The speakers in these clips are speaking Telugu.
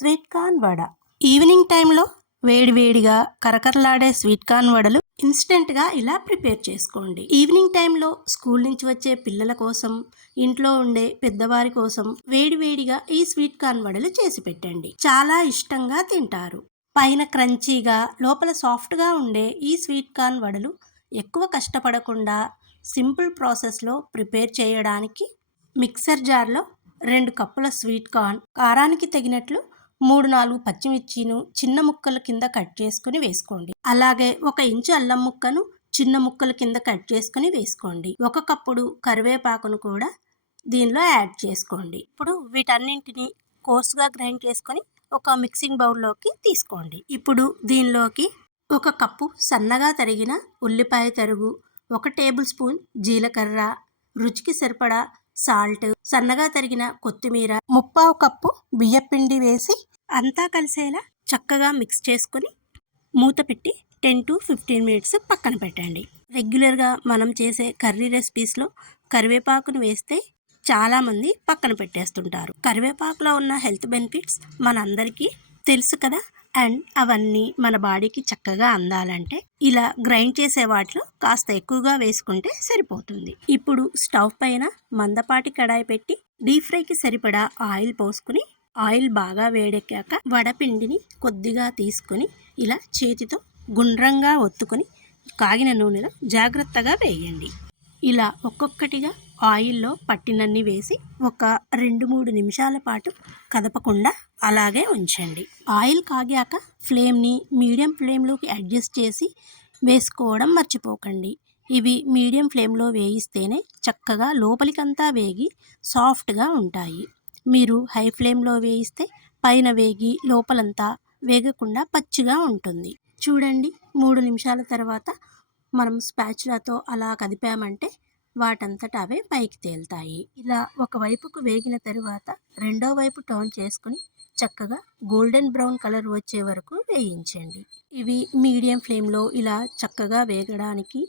Sweet corn vada. ఈవినింగ్ టైంలో వేడివేడిగా కరకరలాడే స్వీట్ కార్న్ వడలు ఇన్స్టెంట్గా ఇలా ప్రిపేర్ చేసుకోండి. ఈవినింగ్ టైంలో స్కూల్ నుంచి వచ్చే పిల్లల కోసం, ఇంట్లో ఉండే పెద్దవారి కోసం వేడివేడిగా ఈ స్వీట్ కార్న్ వడలు చేసి పెట్టండి. చాలా ఇష్టంగా తింటారు. పైన క్రంచీగా లోపల సాఫ్ట్గా ఉండే ఈ స్వీట్ కార్న్ వడలు ఎక్కువ కష్టపడకుండా సింపుల్ ప్రాసెస్లో ప్రిపేర్ చేయడానికి మిక్సర్ జార్లో 2 కప్పుల స్వీట్ కార్న్, కారానికి తగినట్లు 3-4 పచ్చిమిర్చిను చిన్న ముక్కల కింద కట్ చేసుకుని వేసుకోండి. అలాగే 1 ఇంచు అల్లం ముక్కను చిన్న ముక్కల కింద కట్ చేసుకుని వేసుకోండి. 1 కప్పుడు కరివేపాకును కూడా దీనిలో యాడ్ చేసుకోండి. ఇప్పుడు వీటన్నింటిని కోర్సుగా గ్రైండ్ చేసుకొని ఒక మిక్సింగ్ బౌల్లోకి తీసుకోండి. ఇప్పుడు దీనిలోకి 1 కప్పు సన్నగా తరిగిన ఉల్లిపాయ తరుగు, 1 టేబుల్ స్పూన్ జీలకర్ర, రుచికి సరిపడా సాల్ట్, సన్నగా తరిగిన కొత్తిమీర, 1/4 కప్పు బియ్యపిండి వేసి అంతా కలిసేలా చక్కగా మిక్స్ చేసుకొని మూత పెట్టి 10 to 15 మినిట్స్ పక్కన పెట్టండి. రెగ్యులర్గా మనం చేసే కర్రీ రెసిపీస్లో కరివేపాకును వేస్తే చాలామంది పక్కన పెట్టేస్తుంటారు. కరివేపాకులో ఉన్న హెల్త్ బెనిఫిట్స్ మనందరికీ తెలుసు కదా. అండ్ అవన్నీ మన బాడీకి చక్కగా అందాలంటే ఇలా గ్రైండ్ చేసే వాటిలో కాస్త ఎక్కువగా వేసుకుంటే సరిపోతుంది. ఇప్పుడు స్టవ్ పైన మందపాటి కడాయి పెట్టి డీప్ ఫ్రైకి సరిపడా ఆయిల్ పోసుకుని, ఆయిల్ బాగా వేడెక్కాక వడపిండిని కొద్దిగా తీసుకుని ఇలా చేతితో గుండ్రంగా ఒత్తుకొని కాగిన నూనెలో జాగ్రత్తగా వేయండి. ఇలా ఒక్కొక్కటిగా ఆయిల్లో పట్టినన్ని వేసి ఒక 2-3 నిమిషాల పాటు కదపకుండా అలాగే ఉంచండి. ఆయిల్ కాగాక ఫ్లేమ్ని మీడియం ఫ్లేమ్లోకి అడ్జస్ట్ చేసి వేసుకోవడం మర్చిపోకండి. ఇవి మీడియం ఫ్లేమ్లో వేయిస్తేనే చక్కగా లోపలికంతా వేగి సాఫ్ట్గా ఉంటాయి. మీరు హై ఫ్లేమ్లో వేయిస్తే పైన వేగి లోపలంతా వేగకుండా పచ్చిగా ఉంటుంది. చూడండి, 3 నిమిషాల తర్వాత మనం స్పాచులాతో అలా కదిపామంటే వాటంతట అవే పైకి తేలుతాయి. ఇలా ఒకవైపుకు వేగిన తరువాత రెండో వైపు టర్న్ చేసుకుని చక్కగా గోల్డెన్ బ్రౌన్ కలర్ వచ్చే వరకు వేయించండి. ఇవి మీడియం ఫ్లేమ్లో ఇలా చక్కగా వేగడానికి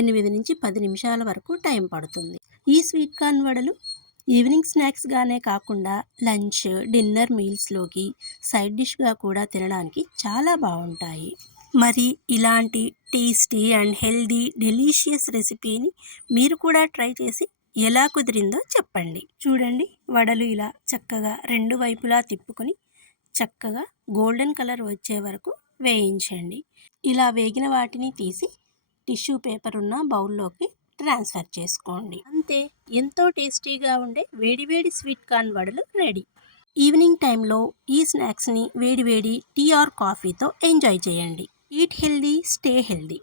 8 నుంచి 10 నిమిషాల వరకు టైం పడుతుంది. ఈ స్వీట్ కార్న్ వడలు ఈవినింగ్ స్నాక్స్గానే కాకుండా లంచ్, డిన్నర్ మీల్స్లోకి సైడ్ డిష్గా కూడా తినడానికి చాలా బాగుంటాయి. మరి ఇలాంటి టేస్టీ అండ్ హెల్దీ డెలీషియస్ రెసిపీని మీరు కూడా ట్రై చేసి ఎలా కుదిరిందో చెప్పండి. చూడండి, వడలు ఇలా చక్కగా 2 వైపులా తిప్పుకొని చక్కగా గోల్డెన్ కలర్ వచ్చే వరకు వేయించండి. ఇలా వేగిన వాటిని తీసి టిష్యూ పేపర్ ఉన్న బౌల్లోకి ట్రాన్స్ఫర్ చేసుకోండి. అంతే, ఎంతో టేస్టీగా ఉండే వేడివేడి స్వీట్ కార్న్ వడలు రెడీ. ఈవినింగ్ టైంలో ఈ స్నాక్స్ని వేడివేడి టీ ఆర్ కాఫీతో ఎంజాయ్ చేయండి. Eat healthy, stay healthy.